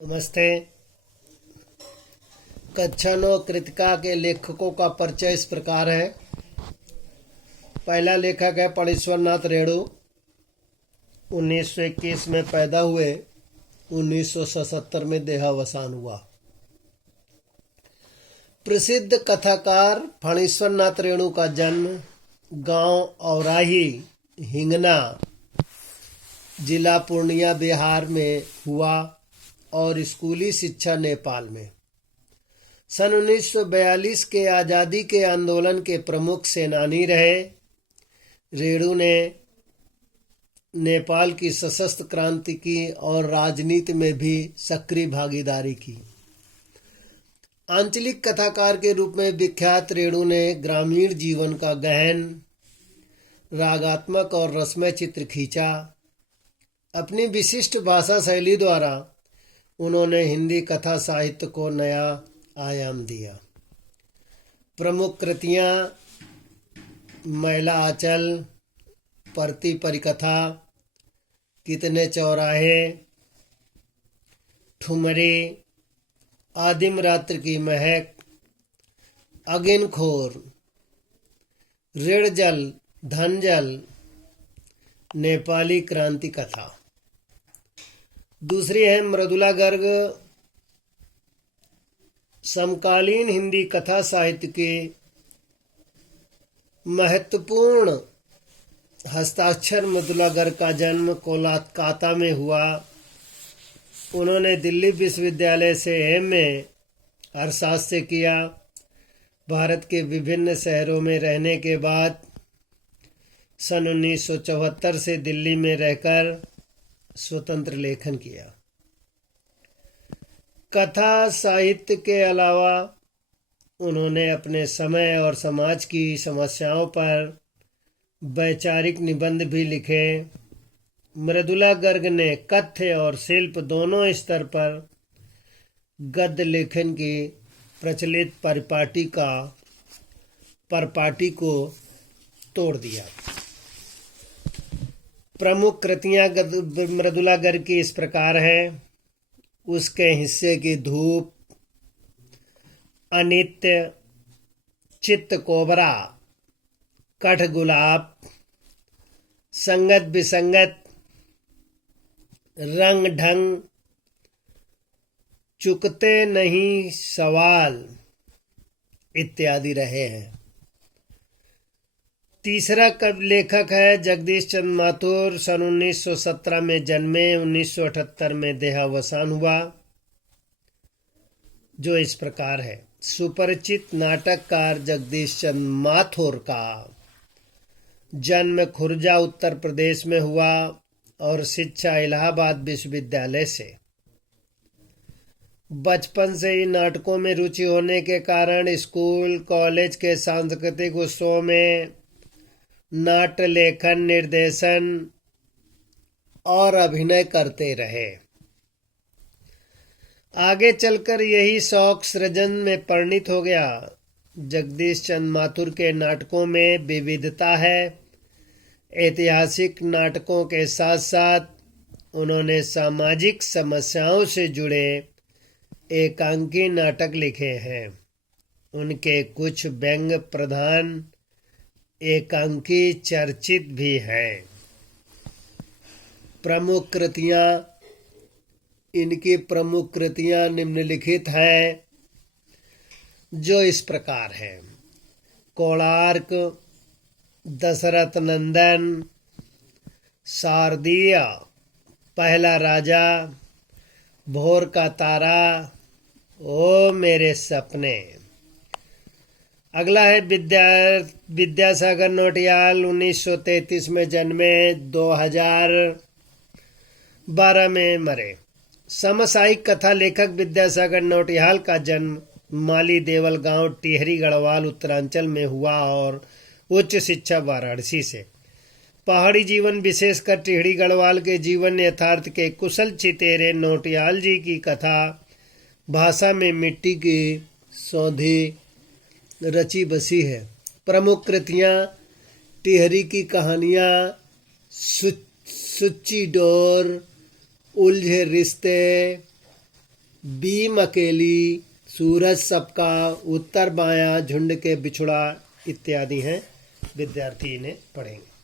नमस्ते। कक्षा 9 कृतिका के लेखकों का परिचय इस प्रकार है। पहला लेखक है फणीश्वर नाथ रेणु। 1921 में पैदा हुए, 1977 में देहावसान हुआ। प्रसिद्ध कथाकार फणीश्वर नाथ रेणु का जन्म गांव औराही, हिंगना, जिला पूर्णिया, बिहार में हुआ और स्कूली शिक्षा नेपाल में। सन 1942 के आज़ादी के आंदोलन के प्रमुख सेनानी रहे। रेणु ने नेपाल की सशस्त्र क्रांति की और राजनीति में भी सक्रिय भागीदारी की। आंचलिक कथाकार के रूप में विख्यात रेणु ने ग्रामीण जीवन का गहन, रागात्मक और रसमय चित्र खींचा। अपनी विशिष्ट भाषा शैली द्वारा उन्होंने हिंदी कथा साहित्य को नया आयाम दिया। प्रमुख कृतियाँ मैला आंचल, परती परिकथा, कितने चौराहे, ठुमरी, आदिम रात्रि की महक, अगिनखोर, ऋण जल, धन जल, नेपाली क्रांति कथा। दूसरी है मृदुला गर्ग। समकालीन हिंदी कथा साहित्य के महत्वपूर्ण हस्ताक्षर मृदुला गर्ग का जन्म कोलकाता में हुआ। उन्होंने दिल्ली विश्वविद्यालय से एम.ए. अर्थशास्त्र से किया। भारत के विभिन्न शहरों में रहने के बाद सन 1974 से दिल्ली में रहकर स्वतंत्र लेखन किया। कथा साहित्य के अलावा उन्होंने अपने समय और समाज की समस्याओं पर वैचारिक निबंध भी लिखे। मृदुला गर्ग ने कथ्य और शिल्प दोनों स्तर पर गद्य लेखन की प्रचलित परिपाटी को तोड़ दिया। प्रमुख कृतियाँ मृदुला गर्ग की इस प्रकार है। उसके हिस्से की धूप, अनित्य, चित्त कोबरा, कठ गुलाब, संगत विसंगत, रंग ढंग, चुकते नहीं सवाल इत्यादि रहे हैं। तीसरा लेखक है जगदीश चंद्र माथुर। सन 1917 में जन्मे, 1978 में देहावसान हुआ। जो इस प्रकार है। सुपरिचित नाटककार जगदीश चंद्र माथुर का जन्म खुर्जा, उत्तर प्रदेश में हुआ और शिक्षा इलाहाबाद विश्वविद्यालय से। बचपन से ही नाटकों में रुचि होने के कारण स्कूल कॉलेज के सांस्कृतिक उत्सवों में नाट्य लेखन, निर्देशन और अभिनय करते रहे। आगे चलकर यही शौक सृजन में परिणत हो गया। जगदीश चंद्र माथुर के नाटकों में विविधता है। ऐतिहासिक नाटकों के साथ साथ उन्होंने सामाजिक समस्याओं से जुड़े एकांकी नाटक लिखे हैं। उनके कुछ व्यंग प्रधान एकांकी चर्चित भी हैं। प्रमुख कृतियाँ इनकी प्रमुख कृतियाँ निम्नलिखित हैं, जो इस प्रकार है। कोणार्क, दशरथ नंदन, शारदीय, पहला राजा, भोर का तारा, ओ मेरे सपने। अगला है विद्यासागर नौटियाल। 1933 में जन्मे, 2012 में मरे। समसामयिक कथा लेखक विद्यासागर नौटियाल का जन्म माली देवल गांव, टिहरी गढ़वाल, उत्तरांचल में हुआ और उच्च शिक्षा वाराणसी से। पहाड़ी जीवन, विशेषकर टिहरी गढ़वाल के जीवन यथार्थ के कुशल चितेरे नौटियाल जी की कथा भाषा में मिट्टी की सौंधी रची बसी है। प्रमुख कृतियाँ टिहरी की कहानियाँ, सुच्ची डोर, उलझे रिश्ते, बीम अकेली, सूरज सबका, उत्तर बायां, झुंड के बिछुड़ा इत्यादि हैं, विद्यार्थी इन्हें पढ़ेंगे।